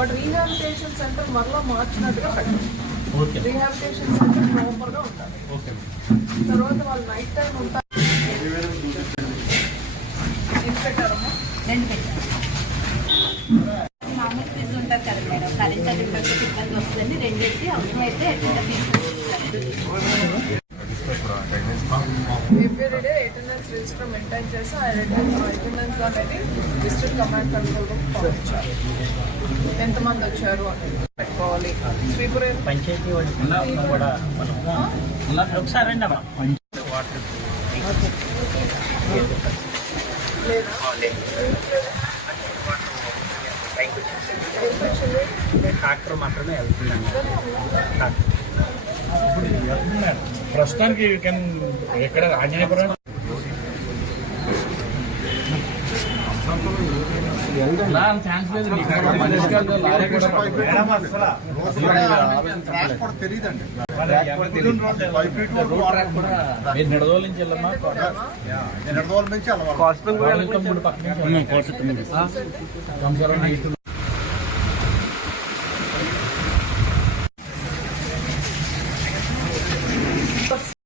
But rehabilitation centre మరలా మార్చినట్టుగా పెట్టాలి okay. Rehabilitation centre ప్రాపర్గా ఉండాలి ఓకే. తర్వాత వాళ్ళు నైట్ టైం ఉంటారు. పెట్టారమ్మా? రెండు పెట్టారు. మామూలు ఫీజు ఉంటుంది కదా మేడం. కరెంట్ అది ఉండకపోతే ఇబ్బంది వస్తుంది రెండేసి అవసరమైతే ఎట్లా అటెండెన్స్ రిజిస్టర్ మెయింటైన్ చేసి ఆ అటెండెన్స్ అనేది డిస్ట్రిక్ట్ కమాండ్ కంట్రోల్ రూమ్ పంపించాలి ఎంతమంది వచ్చారు అనేది పెట్టుకోవాలి. స్వీపర్ పంచాయతీ వాళ్ళు ఉన్న కూడా మనం ఒకసారి రండి అమ్మా. వాటర్ ట్రాక్టర్ మాత్రమే వెళ్తుందండి. ప్రస్తుతానికి యూ కెన్ ఎక్కడ ఆంజనేయపురం తెలియదండి నిడదోలు నుంచి వెళ్ళమ్మా రోజుల నుంచి. నుంచి